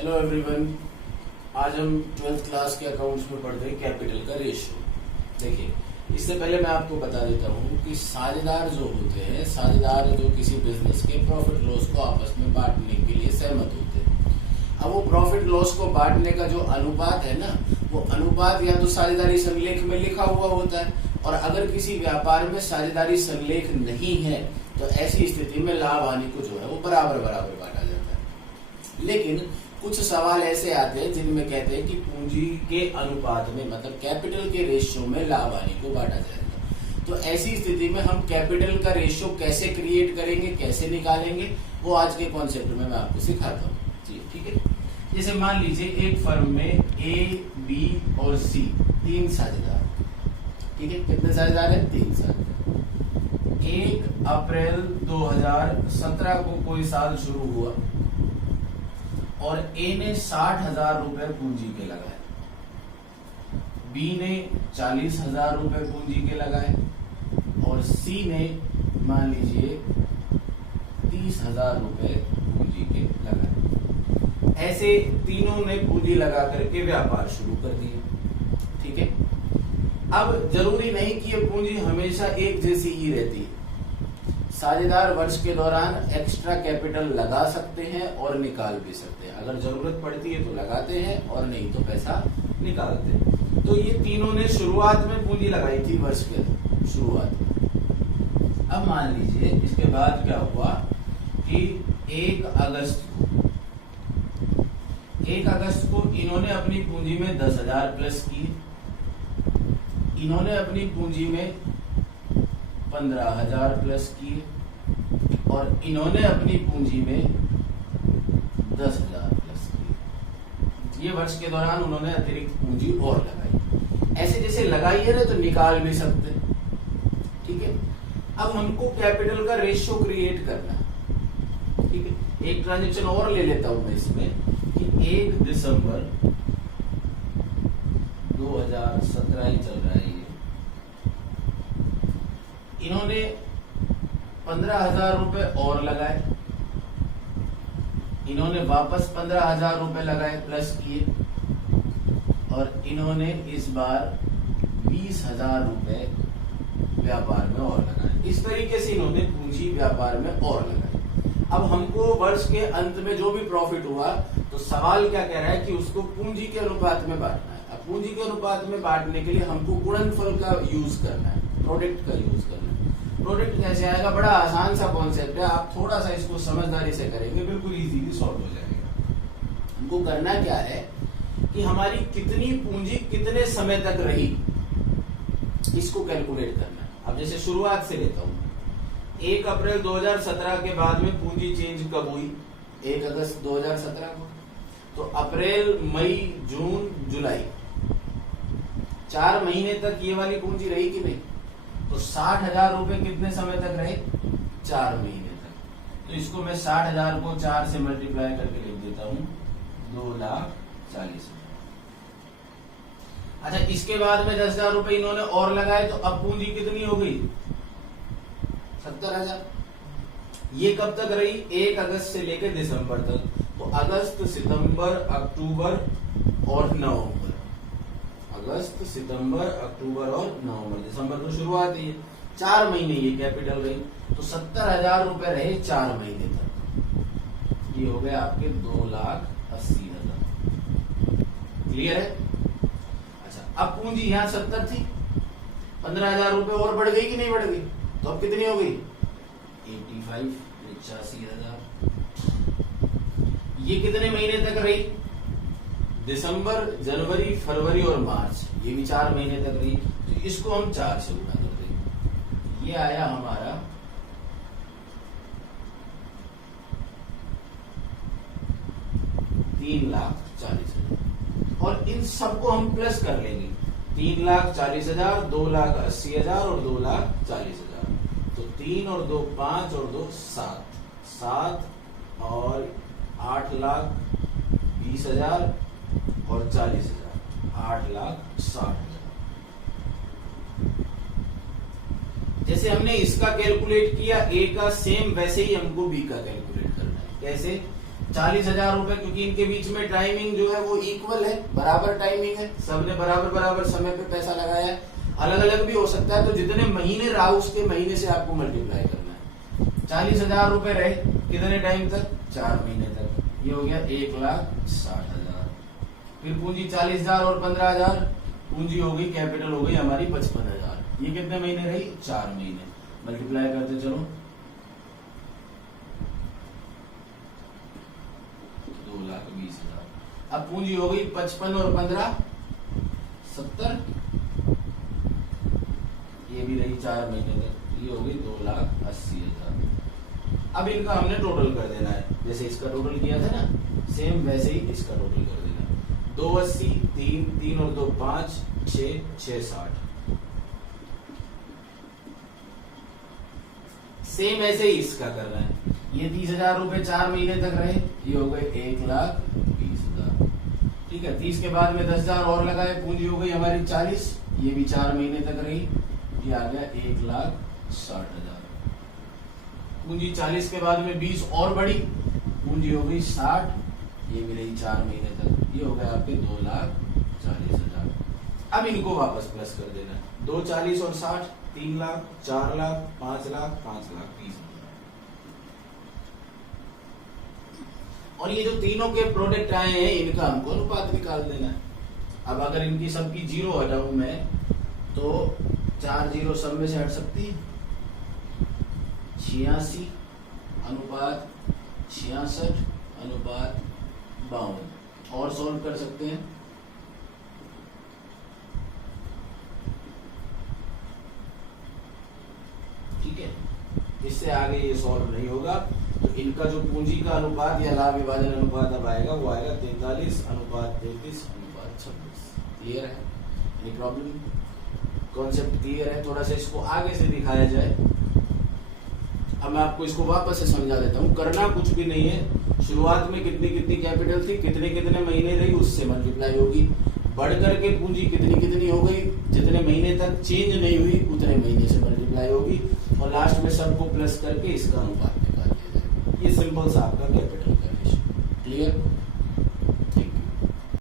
Hello everyone. आज हम 12th class के अकाउंट्स में पढ़ते हैं कैपिटल का रेशियो। देखिए, इससे पहले मैं आपको बता देता हूँ कि साझेदार जो होते हैं, साझेदार जो किसी बिजनेस के प्रॉफिट लॉस को आपस में बांटने के लिए सहमत होते हैं। अब वो प्रॉफिट लॉस को बांटने का जो अनुपात है ना, वो अनुपात या तो साझेदारी संलेख में लिखा हुआ होता है, और अगर किसी व्यापार में साझेदारी संलेख नहीं है तो ऐसी स्थिति में लाभ हानि को जो है वो बराबर बराबर बांटा जाता है। लेकिन कुछ सवाल ऐसे आते हैं जिनमें कहते हैं कि पूंजी के अनुपात में, मतलब कैपिटल के रेशियो में लाभ हानि को बांटा जाएगा। तो ऐसी स्थिति में हम कैपिटल का रेशियो कैसे क्रिएट करेंगे, कैसे निकालेंगे, वो आज के कॉन्सेप्ट में मैं आपको सिखाता हूँ। ठीक है। जैसे मान लीजिए एक फर्म में ए, बी और सी तीन साझेदार। ठीक है, कितने साझेदार हैं? तीन साझेदार। 1 अप्रैल 2017 को कोई साल शुरू हुआ और ए ने 60,000 रुपए पूंजी के लगाए, बी ने 40,000 रुपए पूंजी के लगाए और सी ने मान लीजिए 30,000 रुपए पूंजी के लगाए। ऐसे तीनों ने पूंजी लगा करके व्यापार शुरू कर दिया। ठीक है। अब जरूरी नहीं कि ये पूंजी हमेशा एक जैसी ही रहती है। साझेदार वर्ष के दौरान एक्स्ट्रा कैपिटल लगा सकते हैं और निकाल भी सकते हैं। अगर जरूरत पड़ती है तो लगाते हैं और नहीं तो पैसा निकालते हैं। तो ये तीनों ने शुरुआत में पूंजी लगाई थी, वर्ष के शुरुआत में। अब मान लीजिए इसके बाद क्या हुआ कि 1 अगस्त को इन्होंने अपनी पूंजी में 10,000 प्लस की, इन्होंने अपनी पूंजी में 15,000 प्लस की और इन्होंने अपनी पूंजी में 10,000 प्लस की। ये वर्ष के दौरान उन्होंने अतिरिक्त पूंजी और लगाई। ऐसे जैसे लगाई है ना, तो निकाल भी सकते। ठीक है। अब हमको कैपिटल का रेशियो क्रिएट करना है। ठीक है। एक ट्रांजेक्शन और ले लेता हूं मैं इसमें कि 1 दिसंबर 2017 ही चल रहा है ये। इन्होंने 15,000 रुपए और लगाए, इन्होंने वापस 15,000 रुपए लगाए, प्लस किए, और इन्होंने इस बार 20,000 रुपए व्यापार में और लगाए। इस तरीके से इन्होंने पूंजी व्यापार में और लगाई। अब हमको वर्ष के अंत में जो भी प्रॉफिट हुआ, तो सवाल क्या कह रहा है कि उसको पूंजी के अनुपात में बांटना है। अब पूंजी के अनुपात में बांटने के लिए हमको गुणनफल का यूज करना है, प्रोडक्ट का यूज करना है। प्रोडक्ट कैसे आएगा? बड़ा आसान सा कॉन्सेप्ट है, आप थोड़ा सा इसको समझदारी से करेंगे बिल्कुल इजीली सॉल्व हो जाएगा। हमको करना क्या है कि हमारी कितनी पूंजी कितने समय तक रही, इसको कैलकुलेट करना है। अब जैसे शुरुआत से लेता हूं, 1 अप्रैल 2017 के बाद में पूंजी चेंज कब हुई? 1 अगस्त 2017 को। तो अप्रैल, मई, जून, जुलाई, 4 महीने तक ये वाली पूंजी रही कि नहीं? तो 60,000 रुपए कितने समय तक रहे? 4 महीने तक। तो इसको मैं 60,000 को 4 से मल्टीप्लाई करके लिख देता हूं, 2,40,000। अच्छा, इसके बाद में 10,000 रुपए इन्होंने और लगाए, तो अब पूंजी कितनी हो गई? 70,000। ये कब तक रही? 1 अगस्त से लेकर दिसंबर तक। तो अगस्त, सितंबर, अक्टूबर और नवंबर। अगस्त, सितंबर, अक्टूबर और नवंबर। दिसंबर तो शुरुआत ही है। 4 महीने ये कैपिटल रही, तो 70,000 रुपए रहे 4 महीने तक। ये हो गए आपके 2,80,000। क्लियर है? अच्छा, अब पूंजी यहां 70 थी, 15,000 रुपए और बढ़ गई कि नहीं बढ़ गई? तो अब कितनी हो गई? 85,000। ये कितने महीने तक रही? दिसंबर, जनवरी, फरवरी और मार्च। ये भी 4 महीने तक रही। तो इसको हम 4 से गुणा कर देंगे। ये आया हमारा 3,40,000। और इन सबको हम प्लस कर लेंगे। 3,40,000, 2,80,000 और 2,40,000। तो 3 और 2 5 और 2 7, 7 और 8,20,000 और 40,000, 8,60,000। जैसे हमने इसका कैलकुलेट किया ए का, सेम वैसे ही हमको बी का कैलकुलेट करना है। कैसे? 40,000 रुपए, क्योंकि इनके बीच में टाइमिंग जो है वो इक्वल है, बराबर टाइमिंग है, सबने बराबर बराबर समय पे पैसा लगाया है। अलग अलग भी हो सकता है, तो जितने महीने रहा उसके महीने से आपको मल्टीप्लाई करना है। 40,000 रुपए रहे कितने टाइम तक? 4 महीने तक। ये हो गया 1,60,000। फिर पूंजी 40,000 और 15,000, पूंजी हो गई, कैपिटल हो गई हमारी 55,000। ये कितने महीने रही? 4 महीने। मल्टीप्लाई करते चलो, 2,20,000। अब पूंजी हो गई 55 और 15 70, ये भी रही 4 महीने तक, ये हो गई 2,80,000। अब इनका हमने टोटल कर देना है, जैसे इसका टोटल किया था ना, सेम वैसे ही इसका टोटल कर देना है। 2,80, 3 और 2 5, 6 60। सेम ऐसे ही इसका करना है। ये 30,000 रुपए 4 महीने तक रहे, ये हो गए 1,20,000। ठीक है, 30 के बाद में 10,000 और लगाए, पूंजी हो गई हमारी 40, ये भी 4 महीने तक रही, ये आ गया 1,60,000। पूंजी 40 के बाद में 20 और बढ़ी, पूंजी हो गई 60, ये भी रही 4 महीने तक, ये हो गया आपके 2,40,000। अब इनको वापस प्लस कर देना है। 2 40 और 60, 3 लाख, 4 लाख, 5 लाख, 5,20,000। और ये जो तीनों के प्रोडक्ट आए हैं, इनका हमको अनुपात निकाल देना है। अब अगर इनकी सबकी 0 हटाऊं मैं, तो 4 0 सब में से हट सकती है। 86 अनुपात 66 अनुपात 52। और सॉल्व कर सकते हैं। ठीक है, इससे आगे ये सॉल्व नहीं होगा। तो इनका जो पूंजी का अनुपात या लाभ विभाजन अनुपात अब आएगा, वो आएगा 43 अनुपात 33 अनुपात 26। क्लियर है? Any problem? कॉन्सेप्ट क्लियर है? थोड़ा सा इसको आगे से दिखाया जाए। अब मैं आपको इसको वापस से समझा देता हूँ। करना कुछ भी नहीं है, शुरुआत में कितनी कितनी कैपिटल थी, कितने कितने महीने रही, उससे मल्टीप्लाई होगी। बढ़ करके पूंजी कितनी कितनी हो गई, जितने महीने तक चेंज नहीं हुई उतने महीने से मल्टीप्लाई होगी, और लास्ट में सबको प्लस करके इसका अनुपात निकाल दिया जाएगा। ये सिंपल सा आपका कैपिटल का रेशियो। क्लियर?